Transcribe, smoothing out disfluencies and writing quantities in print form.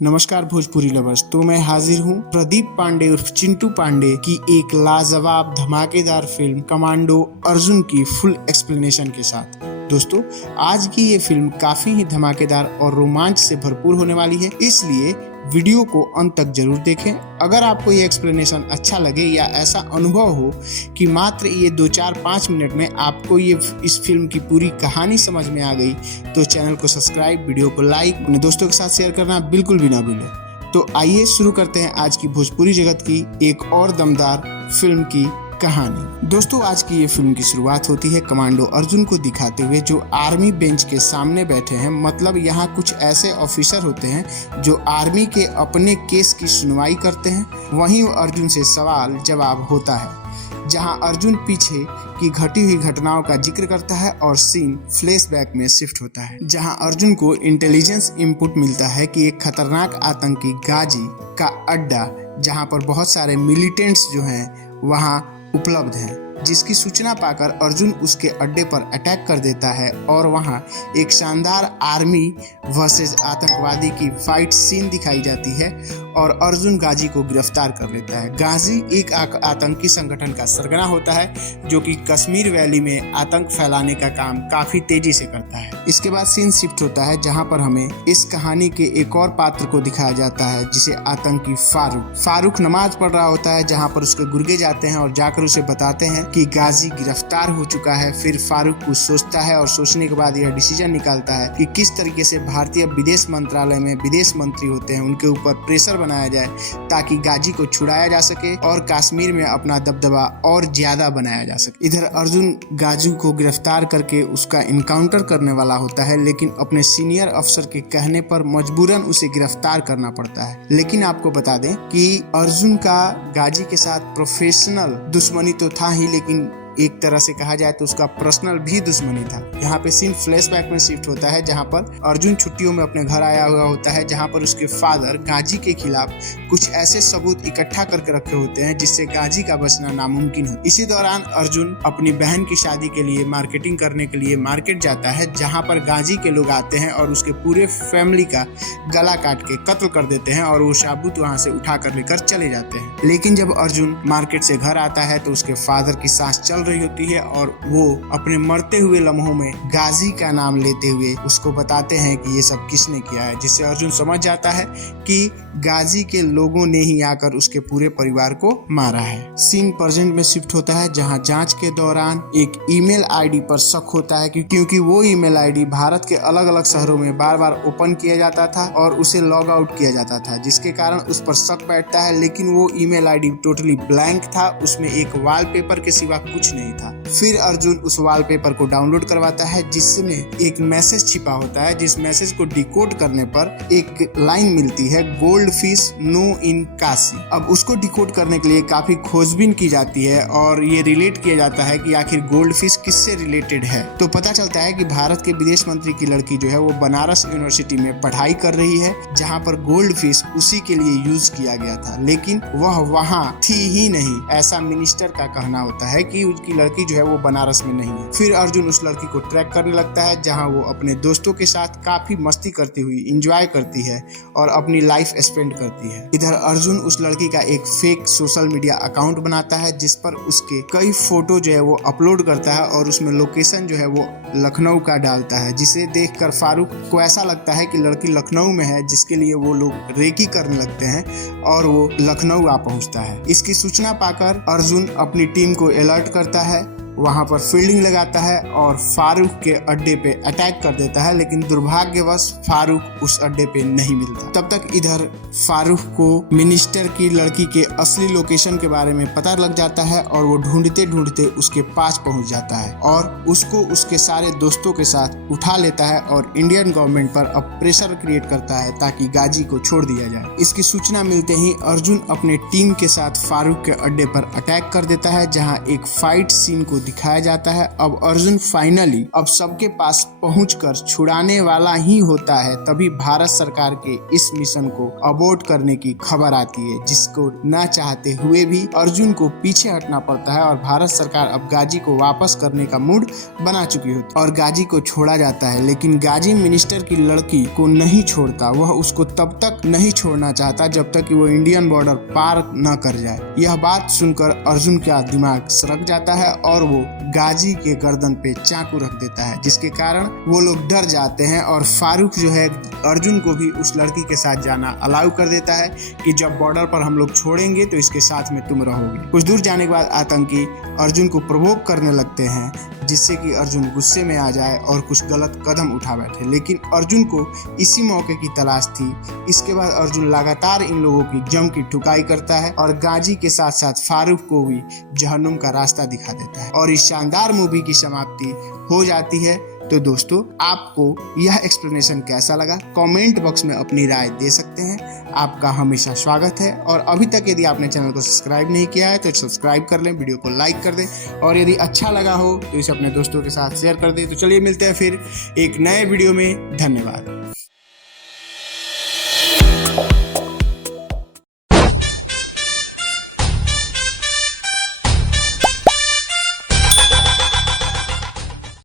नमस्कार भोजपुरी लवर्स। तो मैं हाजिर हूँ प्रदीप पांडे उर्फ चिंटू पांडे की एक लाजवाब धमाकेदार फिल्म कमांडो अर्जुन की फुल एक्सप्लेनेशन के साथ। दोस्तों, आज की ये फिल्म काफी ही धमाकेदार और रोमांच से भरपूर होने वाली है, इसलिए वीडियो को अंत तक जरूर देखें। अगर आपको ये एक्सप्लेनेशन अच्छा लगे या ऐसा अनुभव हो कि मात्र ये 2-4-5 मिनट में आपको ये इस फिल्म की पूरी कहानी समझ में आ गई, तो चैनल को सब्सक्राइब, वीडियो को लाइक, अपने दोस्तों के साथ शेयर करना बिल्कुल भी ना भूलें। तो आइए शुरू करते हैं आज की भोजपुरी जगत की एक और दमदार फिल्म की कहानी। दोस्तों, आज की ये फिल्म की शुरुआत होती है कमांडो अर्जुन को दिखाते हुए, जो आर्मी बेंच के सामने बैठे हैं। मतलब यहाँ कुछ ऐसे ऑफिसर होते हैं जो आर्मी के अपने केस की सुनवाई करते हैं। वहीं अर्जुन से सवाल जवाब होता है, जहां अर्जुन पीछे की घटी हुई घटनाओं का जिक्र करता है और सीन फ्लैशबैक में शिफ्ट होता है, जहां अर्जुन को इंटेलिजेंस इनपुट मिलता है कि एक खतरनाक आतंकी गाजी का अड्डा, जहां पर बहुत सारे मिलिटेंट्स जो हैं वहां उपलब्ध हैं, जिसकी सूचना पाकर अर्जुन उसके अड्डे पर अटैक कर देता है और वहां एक शानदार आर्मी वर्सेस आतंकवादी की फाइट सीन दिखाई जाती है और अर्जुन गाजी को गिरफ्तार कर लेता है। गाजी एक आतंकी संगठन का सरगना होता है जो कि कश्मीर वैली में आतंक फैलाने का काम काफी तेजी से करता है। इसके बाद सीन शिफ्ट होता है जहां पर हमें इस कहानी के एक और पात्र को दिखाया जाता है, जिसे आतंकी फारूक नमाज पढ़ रहा होता है, जहां पर उसके गुर्गे जाते हैं और जाकर उसे बताते हैं कि गाजी गिरफ्तार हो चुका है। फिर फारूक कुछ सोचता है और सोचने के बाद यह डिसीजन निकालता है कि किस तरीके से भारतीय विदेश मंत्रालय में विदेश मंत्री होते हैं, उनके ऊपर प्रेशर बनाया जाए ताकि गाजी को छुड़ाया जा सके और कश्मीर में अपना दबदबा और ज्यादा बनाया जा सके। इधर अर्जुन गाजी को गिरफ्तार करके उसका इनकाउंटर करने वाला होता है, लेकिन अपने सीनियर अफसर के कहने पर मजबूरन उसे गिरफ्तार करना पड़ता है। लेकिन आपको बता दें कि अर्जुन का गाजी के साथ प्रोफेशनल दुश्मनी तो था ही, लेकिन एक तरह से कहा जाए तो उसका पर्सनल भी दुश्मनी था। यहाँ पे सीन फ्लैशबैक में शिफ्ट होता है जहाँ पर अर्जुन छुट्टियों में अपने घर आया हुआ होता है, जहाँ पर उसके फादर गाजी के खिलाफ कुछ ऐसे सबूत इकट्ठा करके रखे होते हैं जिससे गाजी का बचना नामुमकिन हो। इसी दौरान अर्जुन अपनी बहन की शादी के लिए मार्केटिंग करने के लिए मार्केट जाता है, जहाँ पर गाजी के लोग आते हैं और उसके पूरे फैमिली का गला काट के कत्ल कर देते हैं और वो साबुत वहाँ से उठा कर लेकर चले जाते हैं। लेकिन जब अर्जुन मार्केट से घर आता है तो उसके फादर की सांस चल रही होती है और वो अपने मरते हुए लम्हों में गाजी का नाम लेते हुए उसको बताते हैं कि ये सब किसने किया है, जिससे अर्जुन समझ जाता है कि गाजी के लोगों ने ही आकर उसके पूरे परिवार को मारा है। सीन प्रेजेंट में शिफ्ट होता है जहां जांच के दौरान एक ईमेल आईडी पर शक होता है क्योंकि वो ईमेल आईडी भारत के अलग अलग शहरों में बार बार ओपन किया जाता था और उसे लॉग आउट किया जाता था, जिसके कारण उस पर शक बैठता है। लेकिन वो ईमेल आईडी टोटली ब्लैंक था, उसमें एक वॉलपेपर के सिवा कुछ नहीं था। फिर अर्जुन उस वॉलपेपर को डाउनलोड करवाता है जिसमें एक मैसेज छिपा होता है, जिस मैसेज को डिकोड करने पर एक लाइन मिलती है, गोल्ड फिश नो इन काशी। अब उसको डिकोड करने के लिए काफी खोजबीन की जाती है और ये रिलेट किया जाता है कि आखिर गोल्ड फिश किससे रिलेटेड है। तो पता चलता है कि भारत के विदेश मंत्री की लड़की जो है वो बनारस यूनिवर्सिटी में पढ़ाई कर रही है, जहाँ पर गोल्ड फिश उसी के लिए यूज किया गया था, लेकिन वह वहाँ थी ही नहीं, ऐसा मिनिस्टर का कहना होता है कि उसकी लड़की जो है वो बनारस में नहीं है। फिर अर्जुन उस लड़की को ट्रैक करने लगता है, जहां वो अपने दोस्तों के साथ काफी मस्ती करती हुई एंजॉय करती है और अपनी लाइफ स्पेंड करती है। इधर अर्जुन उस लड़की का एक फेक सोशल मीडिया अकाउंट बनाता है जिस पर उसके कई फोटो जो है वो अपलोड करता है और उसमें लोकेशन जो है वो लखनऊ का डालता है, जिसे देखकर फारूक को ऐसा लगता है कि लड़की लखनऊ में है, जिसके लिए वो लोग रेकी करने लगते हैं और वो लखनऊ आ पहुंचता है। इसकी सूचना पाकर अर्जुन अपनी टीम को अलर्ट करता है, वहां पर फील्डिंग लगाता है और फारूक के अड्डे पे अटैक कर देता है, लेकिन दुर्भाग्यवश फारूक उस अड्डे पे नहीं मिलता। तब तक इधर फारूक को मिनिस्टर की लड़की के असली लोकेशन के बारे में पता लग जाता है और वो ढूंढते ढूंढते उसके पास पहुंच जाता है और उसको उसके सारे दोस्तों के साथ उठा लेता है और इंडियन गवर्नमेंट पर अब प्रेशर क्रिएट करता है ताकि गाजी को छोड़ दिया जाए। इसकी सूचना मिलते ही अर्जुन अपने टीम के साथ फारूक के अड्डे पर अटैक कर देता है, जहाँ एक फाइट सीन को दिखाया जाता है। अब अर्जुन फाइनली अब सबके पास पहुंचकर छुड़ाने वाला ही होता है, तभी भारत सरकार के इस मिशन को अबॉर्ट करने की खबर आती है, जिसको न चाहते हुए भी अर्जुन को पीछे हटना पड़ता है और भारत सरकार अब गाजी को वापस करने का मूड बना चुकी होती है और गाजी को छोड़ा जाता है। लेकिन गाजी मिनिस्टर की लड़की को नहीं छोड़ता, वह उसको तब तक नहीं छोड़ना चाहता जब तक कि वो इंडियन बॉर्डर पार न कर जाए। यह बात सुनकर अर्जुन का दिमाग सरक जाता है और वो गाजी के गर्दन पे चाकू रख देता है, जिसके कारण वो लोग डर जाते हैं और फारूक जो है अर्जुन को भी उस लड़की के साथ जाना अलाउ कर देता है कि जब बॉर्डर पर हम लोग छोड़ेंगे तो इसके साथ में तुम रहोगे। कुछ दूर जाने के बाद आतंकी अर्जुन को प्रोवोक करने लगते हैं, जिससे कि अर्जुन गुस्से में आ जाए और कुछ गलत कदम उठा बैठे। लेकिन अर्जुन को इसी मौके की तलाश थी। इसके बाद अर्जुन लगातार इन लोगों की जम की ठुकाई करता है और गाजी के साथ साथ फारूक को भी जहन्नुम का रास्ता दिखा देता है और इस शानदार मूवी की समाप्ति हो जाती है। तो दोस्तों, आपको यह एक्सप्लेनेशन कैसा लगा? कमेंट बॉक्स में अपनी राय दे सकते हैं। आपका हमेशा स्वागत है और अभी तक यदि आपने चैनल को सब्सक्राइब नहीं किया है तो सब्सक्राइब कर लें, वीडियो को लाइक कर दें और यदि अच्छा लगा हो तो इसे अपने दोस्तों के साथ शेयर कर दें। तो चलिए मिलते हैं फिर एक नए वीडियो में। धन्यवाद।